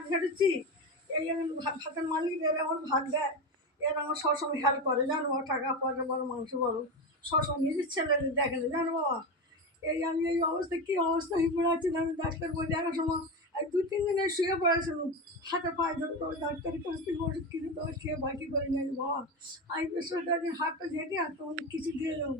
কাজ ঘটেছি, এই ভাতের মালিক এরা আমার ভাত দেয়, এরা আমার সবসময় হেল্প করে, জানো বাবা, টাকা পয়সা বড় মাংস বড় সবসময় নিজের ছেলেদের দেখে না, জানো বাবা। আমি এই অবস্থায় কী অবস্থা হয়ে পড়ে আছি, আমি ডাক্তার বই দেখার সময় 2-3 দিনে শুয়ে পড়েছিলাম, হাতে পায়ে ধরতো ডাক্তারের কাছ থেকে ওষুধ কিছু তো খেয়ে বাকি করে নেই বাবা। আমি বেসরকারি হাতটা ঝেঁকে আর তোমাকে কিছু দিয়ে দেবো।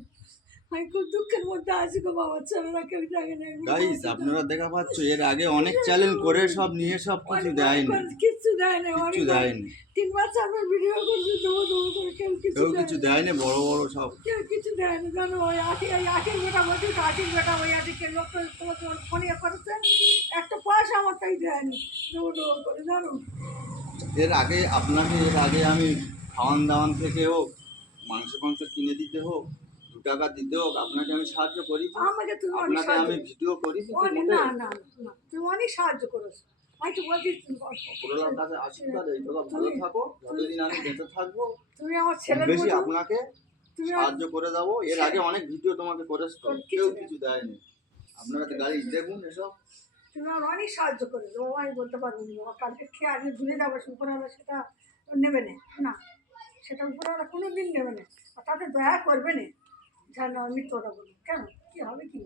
আমি খুব দুঃখের মধ্যে আছি গো বাবা, ছেলেরা কেউ দেখে নেই। গাইস আপনারা দেখা পাচ্ছ এর আগে অনেক চ্যালেঞ্জ করে সব নিয়ে সব কিছু দেয়নি, কিচ্ছু দেয়নি, কিছু দেয়নি, 3-4 ভিডিও করছি দেবো করে কেউ কিছু দেয়নি, বড় বড় সব কেউ কিছু দেয়নি, জানো। ওই আখির বেটা বলছি, আখির বেটা ওই আজকে লোক তোমার ফোনে করেছে, একটা পয়সা আমার তাই দেয়নি, দেবো করে, জানো। এর আগে আমি খাওয়ান দাওয়ান থেকে হোক, মাংস কিনে দিতে হোক, 2 টাকা দিতে হোক, আপনাকে আমি সাহায্য করি, আমাকে তুমি অনেক আপনাকে সাহায্য, আমি ভিডিও করি, না না না, তুমি অনেক সাহায্য করেছো। আমি তো বলছি উপরওয়ালার কাছে আশীর্বাদ, এই তোমরা ভালো থাকো, যতদিন আমি বেঁচে থাকবো তুমি আমার ছেলের বেশি মতো আপনাকে সাহায্য করে দেবো। এর আগে অনেক ভিডিও তোমাকে করেছো, কেউ কিছু দেয়নি। আপনারা তো গাড়ি দেখুন এসব, তুমি আমার অনেক সাহায্য করেছো বাবা, আমি বলতে পারবো না বাবা, কালকে খেয়ে আজকে ভুলে যাবো, উপরওয়ালা সেটা নেবে না, সেটা উপরওয়ালা কোনো দিন নেবে না, আর তাতে দয়া করবে না, জানো আমি মিথ্যা বলি কেন, কী হবে কি,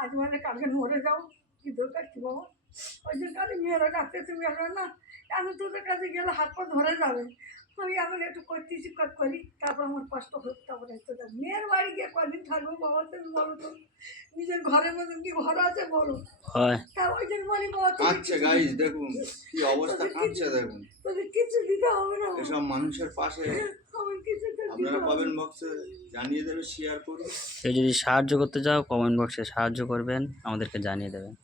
আজ মানে কালকে মরে যাও, কী দরকার কী বাবা। ওই জন্য আমি মেয়েরা ডাকতে, তুমি আসবে না, আমি তোদের কাছে গেলে হাত পা ধরে যাবে, আমি এখন একটু করতেছি করি, তারপর আমার কষ্ট হোক, তারপরে তোদের মেয়ের বাড়ি গিয়ে কদিন থাকবো বাবা, তুমি বলো তো, নিজের ঘরের মধ্যে কি ঘর আছে বলো, তা ওই জন্য বলি বাবা। আচ্ছা গাইস দেখুন কি অবস্থা কাঁদছে, দেখুন তোদের কিছু দিতে হবে না, এসব মানুষের পাশে আপনারা কমেন্ট বক্সে জানিয়ে দেবেন, শেয়ার করুন। কেউ যদি সাহায্য করতে চাও কমেন্ট বক্সে সাহায্য করবেন, আমাদেরকে জানিয়ে দেবেন।